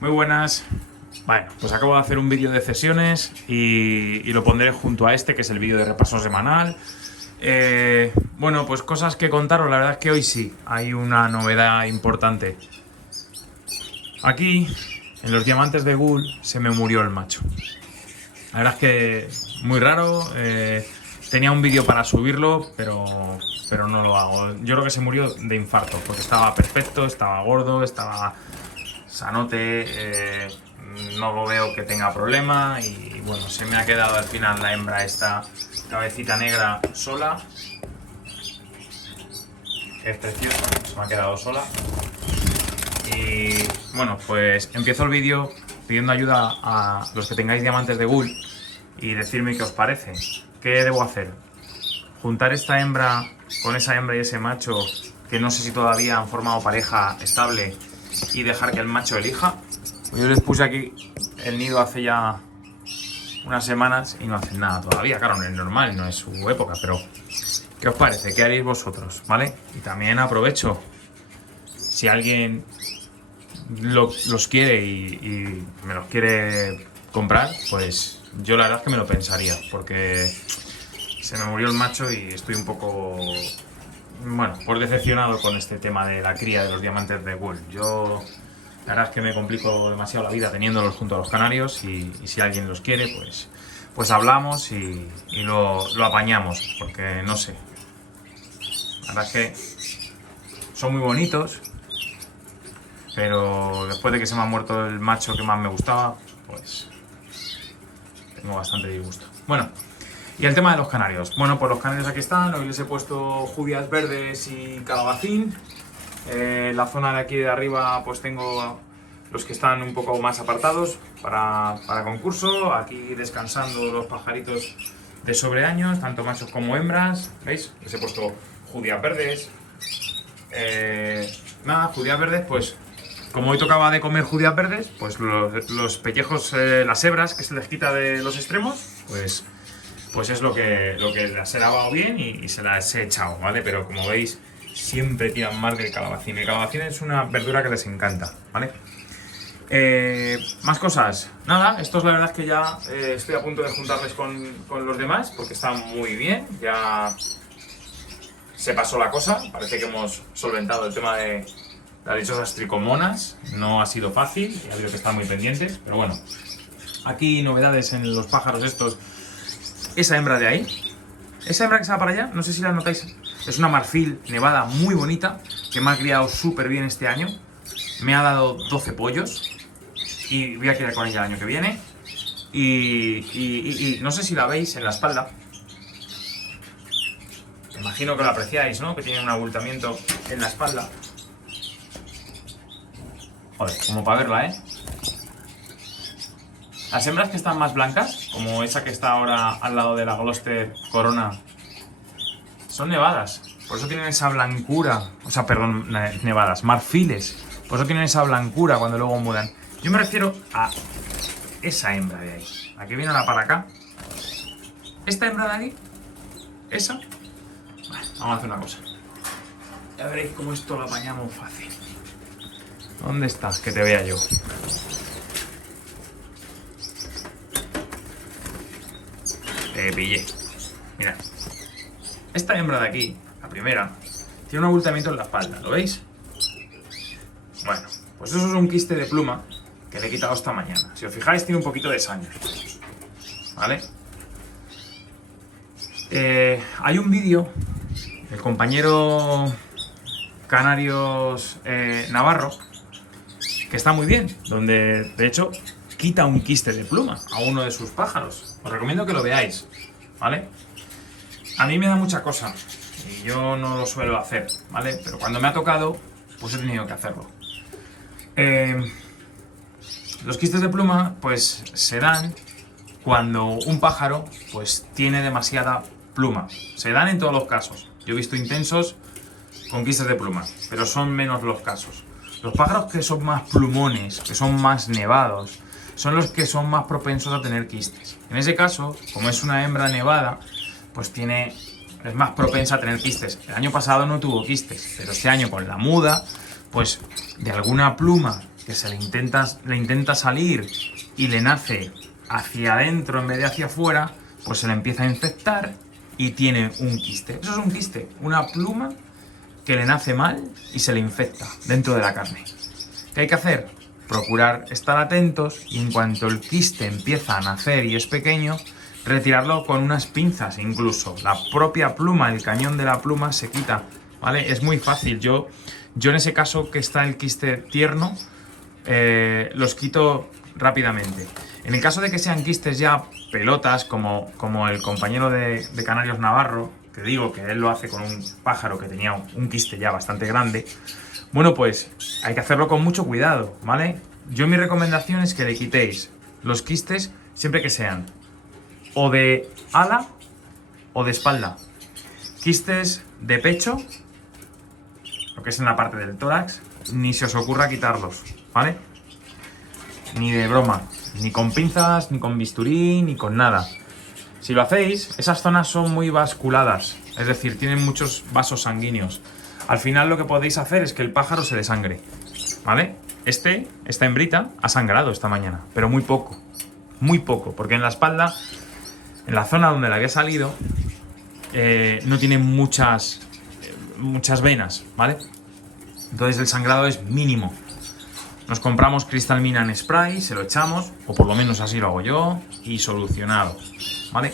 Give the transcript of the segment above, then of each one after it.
Muy buenas. Bueno, pues acabo de hacer un vídeo de cesiones y lo pondré junto a este, que es el vídeo de repaso semanal. Bueno, pues cosas que contaros. La verdad es que hoy sí hay una novedad importante. Aquí, en los diamantes de Ghoul, se me murió el macho. La verdad es que muy raro. Tenía un vídeo para subirlo, pero no lo hago. Yo creo que se murió de infarto, porque estaba perfecto, estaba gordo, estaba sanote, no lo veo que tenga problema y bueno, se me ha quedado al final la hembra esta cabecita negra sola. Es precioso, se me ha quedado sola. Y bueno, pues empiezo el vídeo pidiendo ayuda a los que tengáis diamantes de Ghoul y decirme qué os parece. ¿Qué debo hacer? ¿Juntar esta hembra con esa hembra y ese macho que no sé si todavía han formado pareja estable y dejar que el macho elija? Yo les puse aquí el nido hace ya unas semanas y no hacen nada todavía. Claro, no es normal, no es su época, pero ¿qué os parece? ¿Qué haréis vosotros? ¿Vale? Y también aprovecho, si alguien los quiere y me los quiere comprar, pues yo la verdad es que me lo pensaría, porque se me murió el macho y estoy un poco, bueno, pues decepcionado con este tema de la cría de los diamantes de Ghoul. Yo la verdad es que me complico demasiado la vida teniéndolos junto a los canarios y si alguien los quiere, pues hablamos y lo apañamos, porque no sé. La verdad es que son muy bonitos, pero después de que se me ha muerto el macho que más me gustaba, pues tengo bastante disgusto. Bueno, y el tema de los canarios. Bueno, pues los canarios aquí están. Hoy les he puesto judías verdes y calabacín. La zona de aquí de arriba pues tengo los que están un poco más apartados para concurso. Aquí descansando los pajaritos de sobreaños, tanto machos como hembras. ¿Veis? Les he puesto judías verdes. Nada, judías verdes, pues como hoy tocaba de comer judías verdes, pues los pellejos, las hebras que se les quita de los extremos, pues es lo que las he lavado bien y se las he echado, ¿vale? Pero como veis, siempre tiran más del calabacín. El calabacín es una verdura que les encanta, ¿vale? Más cosas. Nada, estos la verdad es que ya estoy a punto de juntarles con los demás, porque están muy bien. Ya se pasó la cosa. Parece que hemos solventado el tema de las dichosas tricomonas. No ha sido fácil, y ha habido que estar muy pendientes, pero bueno. Aquí novedades en los pájaros estos. Esa hembra de ahí, esa hembra que se va para allá, no sé si la notáis, es una marfil nevada muy bonita, que me ha criado súper bien este año. Me ha dado 12 pollos y voy a criar con ella el año que viene. Y no sé si la veis en la espalda. Me imagino que lo apreciáis, ¿no? Que tiene un abultamiento en la espalda. Joder, como para verla, ¿eh? Las hembras que están más blancas, como esa que está ahora al lado de la Gloucester Corona, son nevadas. Por eso tienen esa blancura. O sea, perdón, nevadas, marfiles. Por eso tienen esa blancura cuando luego mudan. Yo me refiero a esa hembra de ahí. La que viene ahora para acá. Esta hembra de ahí. Esa. Vale, vamos a hacer una cosa. Ya veréis cómo esto lo apañamos fácil. ¿Dónde estás? Que te vea yo. Te pillé. Mirad. Esta hembra de aquí, la primera, tiene un abultamiento en la espalda, ¿lo veis? Bueno, pues eso es un quiste de pluma que le he quitado esta mañana. Si os fijáis, tiene un poquito de sangre. ¿Vale? Hay un vídeo del compañero Canarios Navarro que está muy bien, donde de hecho quita un quiste de pluma a uno de sus pájaros. Os recomiendo que lo veáis, ¿vale? A mí me da mucha cosa y yo no lo suelo hacer, ¿vale? Pero cuando me ha tocado, pues he tenido que hacerlo. Los quistes de pluma, pues se dan cuando un pájaro, pues tiene demasiada pluma. Se dan en todos los casos. Yo he visto intensos con quistes de pluma, pero son menos los casos. Los pájaros que son más plumones, que son más nevados, son los que son más propensos a tener quistes. En ese caso, como es una hembra nevada, pues es más propensa a tener quistes. El año pasado no tuvo quistes, pero este año con la muda, pues de alguna pluma que le intenta salir y le nace hacia adentro en vez de hacia afuera, pues se le empieza a infectar y tiene un quiste. Eso es un quiste, una pluma que le nace mal y se le infecta dentro de la carne. ¿Qué hay que hacer? Procurar estar atentos y en cuanto el quiste empieza a nacer y es pequeño, retirarlo con unas pinzas incluso. La propia pluma, el cañón de la pluma se quita, ¿vale? Es muy fácil. Yo en ese caso que está el quiste tierno, los quito rápidamente. En el caso de que sean quistes ya pelotas, como el compañero de Canarios Navarro, que digo que él lo hace con un pájaro que tenía un quiste ya bastante grande, bueno, pues hay que hacerlo con mucho cuidado, ¿vale? Yo mi recomendación es que le quitéis los quistes siempre que sean o de ala o de espalda. Quistes de pecho, lo que es en la parte del tórax, ni se os ocurra quitarlos, ¿vale? Ni de broma, ni con pinzas, ni con bisturí, ni con nada. Si lo hacéis, esas zonas son muy vasculadas, es decir, tienen muchos vasos sanguíneos. Al final lo que podéis hacer es que el pájaro se desangre, ¿vale? Esta hembrita ha sangrado esta mañana, pero muy poco, porque en la espalda, en la zona donde le había salido, no tiene muchas venas, ¿vale? Entonces el sangrado es mínimo. Nos compramos Cristalmina en spray, se lo echamos, o por lo menos así lo hago yo, y solucionado, ¿vale?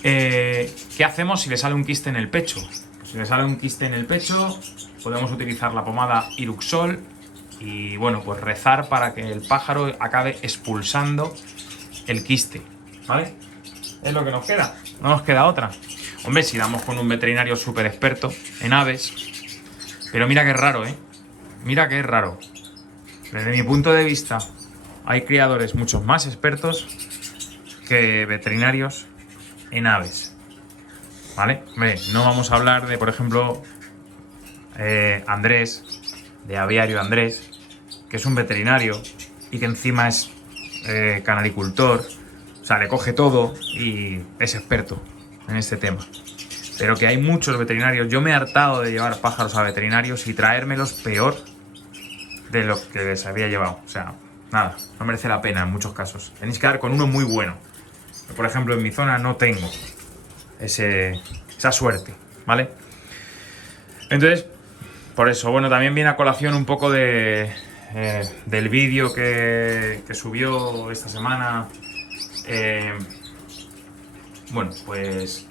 ¿Qué hacemos si le sale un quiste en el pecho? Si le sale un quiste en el pecho, podemos utilizar la pomada Iruxol y, bueno, pues rezar para que el pájaro acabe expulsando el quiste, ¿vale? Es lo que nos queda, no nos queda otra. Hombre, si damos con un veterinario súper experto en aves, pero mira que es raro, ¿eh? Mira que es raro. Desde mi punto de vista, hay criadores mucho más expertos que veterinarios en aves, ¿vale? Hombre, no vamos a hablar de, por ejemplo, Andrés, de Aviario Andrés, que es un veterinario y que encima es canaricultor, o sea, le coge todo y es experto en este tema. Pero que hay muchos veterinarios, yo me he hartado de llevar pájaros a veterinarios y traérmelos peor de lo que les había llevado. O sea, nada, no merece la pena en muchos casos. Tenéis que dar con uno muy bueno. Por ejemplo, en mi zona no tengo esa suerte, ¿vale? Entonces, por eso, bueno, también viene a colación un poco del vídeo que subió esta semana. Bueno, pues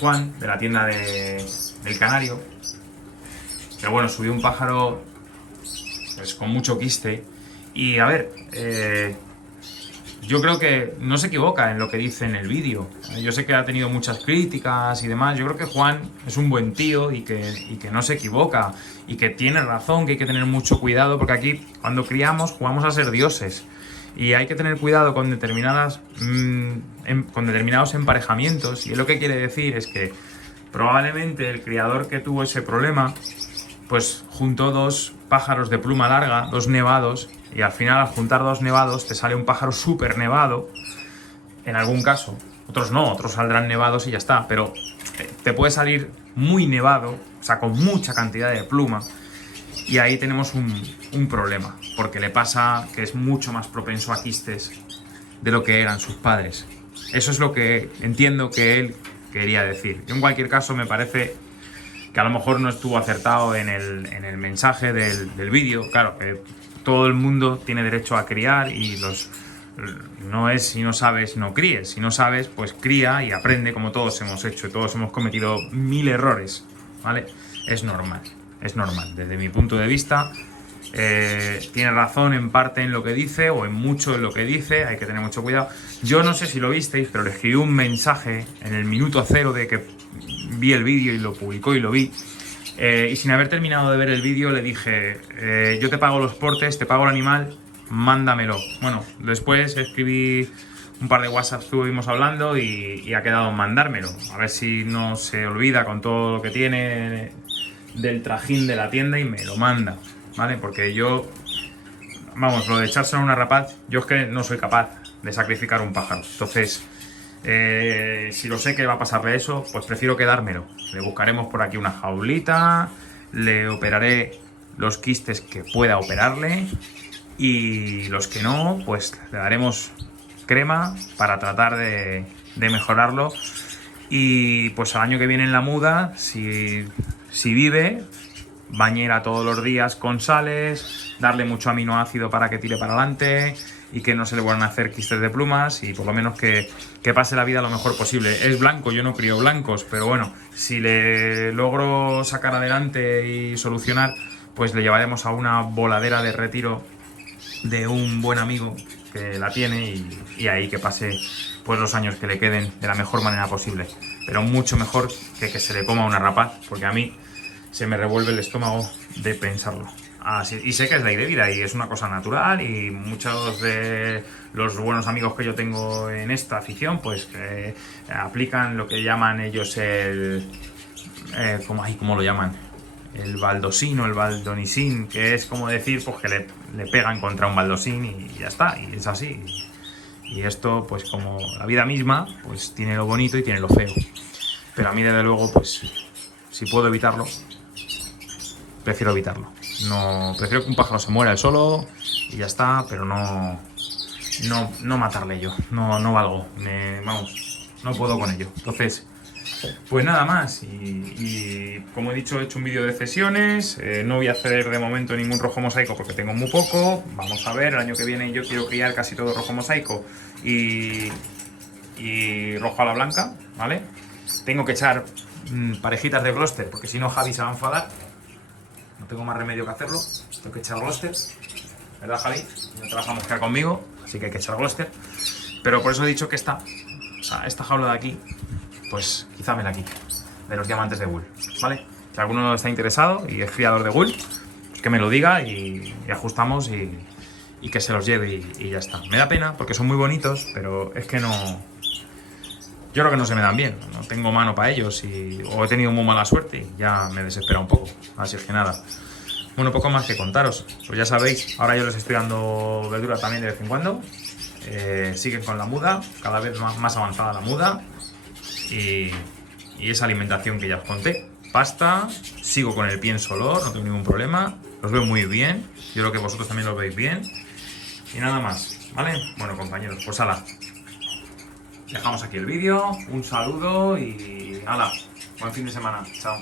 Juan, de la tienda del Canario, pero bueno, subió un pájaro pues con mucho quiste y a ver, yo creo que no se equivoca en lo que dice en el vídeo. Yo sé que ha tenido muchas críticas y demás. Yo creo que Juan es un buen tío y que no se equivoca y que tiene razón, que hay que tener mucho cuidado porque aquí cuando criamos jugamos a ser dioses y hay que tener cuidado con determinados emparejamientos. Y lo que quiere decir es que probablemente el criador que tuvo ese problema pues juntó dos pájaros de pluma larga, dos nevados, y al final al juntar dos nevados te sale un pájaro súper nevado, en algún caso. Otros no, otros saldrán nevados y ya está, pero te puede salir muy nevado, o sea, con mucha cantidad de pluma, y ahí tenemos un problema, porque le pasa que es mucho más propenso a quistes de lo que eran sus padres. Eso es lo que entiendo que él quería decir. En cualquier caso, me parece que a lo mejor no estuvo acertado en el mensaje del vídeo. Claro, que todo el mundo tiene derecho a criar y no es si no sabes, no críes. Si no sabes, pues cría y aprende como todos hemos hecho. Todos hemos cometido 1000 errores, ¿vale? Es normal. Desde mi punto de vista, tiene razón en parte en lo que dice o en mucho en lo que dice. Hay que tener mucho cuidado. Yo no sé si lo visteis, pero le escribí un mensaje en el minuto cero de que vi el vídeo y lo publicó y lo vi. Y sin haber terminado de ver el vídeo le dije, yo te pago los portes, te pago el animal, mándamelo. Bueno, después escribí un par de WhatsApp, estuvimos hablando y ha quedado en mandármelo. A ver si no se olvida con todo lo que tiene del trajín de la tienda y me lo manda, ¿vale? Porque yo, vamos, lo de echárselo a una rapaz, yo es que no soy capaz de sacrificar un pájaro. Entonces, si lo sé que va a pasarle eso, pues prefiero quedármelo. Le buscaremos por aquí una jaulita, le operaré los quistes que pueda operarle, y los que no, pues le daremos crema para tratar de mejorarlo. Y pues al año que viene en la muda, si vive, bañera todos los días con sales, darle mucho aminoácido para que tire para adelante y que no se le vuelvan a hacer quistes de plumas, y por lo menos que pase la vida lo mejor posible. Es blanco, yo no crío blancos, pero bueno, si le logro sacar adelante y solucionar, pues le llevaremos a una voladera de retiro de un buen amigo que la tiene, y ahí que pase pues los años que le queden de la mejor manera posible, pero mucho mejor que se le coma una rapaz, porque a mí se me revuelve el estómago de pensarlo. Y sé que es ley de vida y es una cosa natural, y muchos de los buenos amigos que yo tengo en esta afición pues aplican lo que llaman ellos el... ¿cómo lo llaman? El baldosín o el baldonisín, que es como decir pues que le pegan contra un baldosín y ya está, y es así. Y esto, pues como la vida misma, pues tiene lo bonito y tiene lo feo. Pero a mí, desde luego, pues si puedo evitarlo, prefiero evitarlo. No, prefiero que un pájaro se muera él solo y ya está, pero no matarle yo. No valgo. Vamos, no puedo con ello. Entonces, pues nada más. Y como he dicho, he hecho un vídeo de cesiones. No voy a hacer de momento ningún rojo mosaico porque tengo muy poco. Vamos a ver, el año que viene yo quiero criar casi todo rojo mosaico y rojo a la blanca, ¿vale? Tengo que echar parejitas de Gloucester, porque si no Javi se va a enfadar. No tengo más remedio que hacerlo. Tengo que echar Gloucester, ¿verdad, Javi? No te vas a mosquear conmigo, así que hay que echar Gloucester. Pero por eso he dicho que esta jaula de aquí, pues quizá me la quite, de los diamantes de Wool, ¿vale? Si alguno está interesado y es criador de Wool, pues que me lo diga y ajustamos y que se los lleve y ya está. Me da pena porque son muy bonitos, pero es que no... Yo creo que no se me dan bien, no tengo mano para ellos o he tenido muy mala suerte y ya me desespera un poco, así es que nada. Bueno, poco más que contaros, pues ya sabéis, ahora yo les estoy dando verdura también de vez en cuando. Siguen con la muda, cada vez más avanzada la muda, y esa alimentación que ya os conté. Pasta, sigo con el pienso olor, no tengo ningún problema, los veo muy bien, yo creo que vosotros también los veis bien. Y nada más, ¿vale? Bueno, compañeros, pues hala, dejamos aquí el vídeo, un saludo y hala, buen fin de semana, chao.